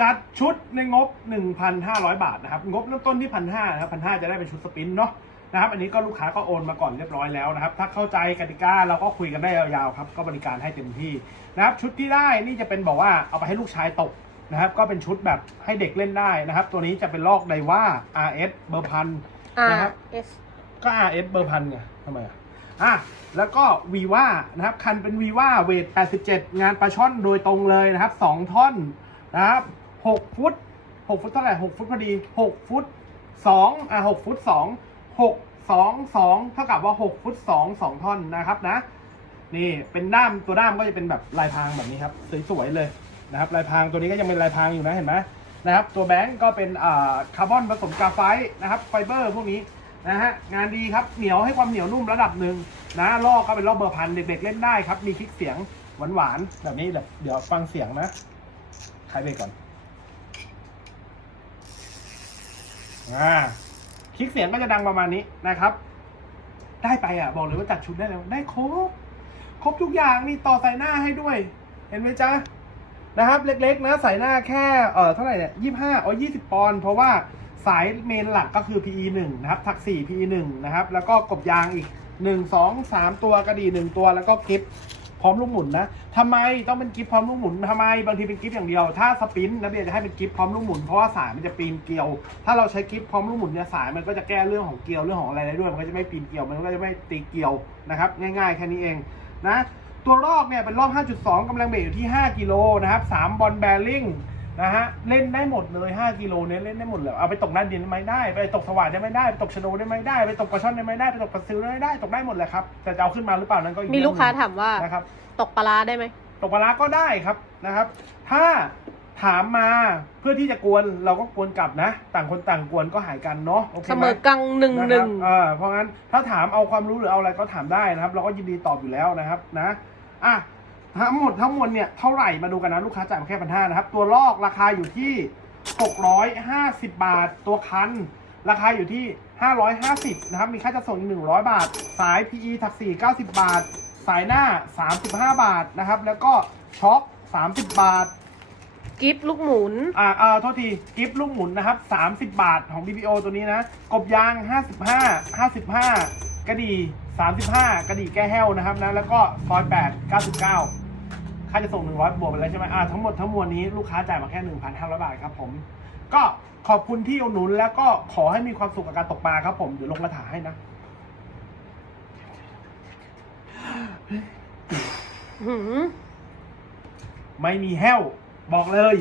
จัดชุดในงบ 1,500 บาทนะครับ งบเริ่มต้นที่1,500นะครับ1,500จะได้เป็นชุดสปินเนาะนะครับ อันนี้ก็ลูกค้าก็โอนมาก่อนเรียบร้อยแล้วนะครับ ถ้าเข้าใจกติกาเราก็คุยกันได้ยาวๆครับ ก็บริการให้เต็มที่นะครับ ชุดที่ได้นี่จะเป็นบอกว่าเอาไปให้ลูกชายตกนะครับ ก็เป็นชุดแบบให้เด็กเล่นได้นะครับ ตัวนี้จะเป็นลอกไดว่า RS เบอร์พัน R นะครับ S ก็ RS เบอร์พันไงทำไมอะอะแล้วก็วีว่านะครับ คันเป็นวีว่าเวท 87 งานปลาช่อนโดยตรงเลยนะครับ 2 ท่อนนะครับ 6ฟุต6ฟุตเท่าไหร่6ฟุตพอดี6ฟุต2อะ6ฟุต2 6 2 2เท่ากับว่า6ฟุต2 2ท่อนนะครับนะ นี่เป็นด้ามตัวด้ามก็จะเป็นแบบลายพรางแบบนี้ครับสวยๆเลยนะครับลายพรางตัวนี้ก็ยังเป็นลายพรางอยู่นะเห็นไหมนะครับ ตัวแบงก์ก็เป็นคาร์บอนผสมกราไฟต์นะครับไฟเบอร์พวกนี้นะฮะงานดีครับเหนียวให้ความเหนียวนุ่มระดับหนึ่งนะลอกก็เป็นลอกเบอร์พันเด็กๆเล่นได้ครับ มีคลิกเสียงหวานๆแบบนี้เดี๋ยวเดี๋ยวฟังเสียงนะใครเบรกก่อน อ่าคลิกเสียงก็จะดังประมาณนี้นะครับ ได้ไปอะ บอกเลยว่าจัดชุดได้แล้ว ได้ครบ ครบทุกอย่างนี่ต่อใส่หน้าให้ด้วย เห็นไหมจ๊ะนะครับเล็กๆนะใส่หน้าแค่เอ่อเท่าไหร่เนี่ยยี่ห้าอ๋อยี่สิบปอนด์เพราะว่าสายเมนหลักก็คือ PE 1นะครับทัก4 PE 1นะครับ แล้วก็กบยางอีก 1 2 3 ตัวกระดี่1ตัวแล้วก็กิฟ พร้อมลูกหมุนนะทำไมต้องเป็นกิฟพร้อมลูกหมุนทำไมบางทีเป็นกิฟอย่างเดียว ถ้าสปินนะเบียร์จะให้เป็นกิฟพร้อมลูกหมุนเพราะว่าสายมันจะปีนเกลียว ถ้าเราใช้กิฟพร้อมลูกหมุนเนี่ยสายมันก็จะแก้เรื่องของเกลียวเรื่องของอะไรได้ด้วยมันก็จะไม่ปีนเกลียวมันก็จะไม่ตีเกลียวนะครับง่ายๆแค่นี้เองนะตัวรอบเนี่ยเป็นรอบ 5.2กำลังเบรกอยู่ที่ 5 กิโลนะครับ3บอลแบริ่ง นะฮะเล่นได้หมดเลย 5 กิโลเนี่ยเล่นได้หมดเลยเอาไปตกน้ำดินได้ไหมได้ ไปตกสว่านได้ไหมได้ไปตกชะโนได้ไหมได้ไปตกปลาช่อนได้ไหมได้ไปตกปลาซิวได้ไหมได้ตกได้หมดเลยครับแต่จะเอาขึ้นมาหรือเปล่านั้นก็อีมีลูกค้าเรื่องหถามว่านึ่งนะครับตกปลาร้าได้ไหมตกปลาร้าก็ได้ครับนะครับ ถ้าถามมาเพื่อที่จะกวนเราก็กวนกลับนะ ต่างคนต่างกวนก็หายกันเนาะโอเคเสไหมมอกังหนึ่งหนึ่งะครับเออเพราะงั้นถ้าถามเอาความรู้หรือเอาอะไรก็ถามได้นะครับ เราก็ยินดีตอบอยู่แล้วนะครับนะอะ ทั้งหมดทั้งมวลเนี่ยเท่าไหร่มาดูกันนะลูกค้าจ่ายมาแค่พันห้านะครับ ตัวลอกราคาอยู่ที่ 650 บาท ตัวคัน ราคาอยู่ที่ 550นะครับ มีค่าจัดส่งอีก 100 บาท สาย PE ถัก4 90 บาท สายหน้า 35 บาทนะครับ แล้วก็ช็อค30 บาท กิฟลูกหมุน อ่าอ่าโทษทีกิฟต์ลูกหมุนนะครับ 30 บาทของ BBO ตัวนี้นะ กบยาง 55 55 กระดี่35 กระดี่แก้แห้วนะครับนะ แล้วก็ซอย8 99 ค่าจะส่ง 100 บวกไปแล้วใช่ไหมอ่าทั้งหมดทั้งมวลนี้ลูกค้าจ่ายมาแค่ 1,500 บาทครับผม ก็ขอบคุณที่อุดหนุนแล้วก็ขอให้มีความสุขกับการตกปลาครับผม เดี๋ยวลงกระถาให้นะ หืม ไม่มีแห้ว บอกเลย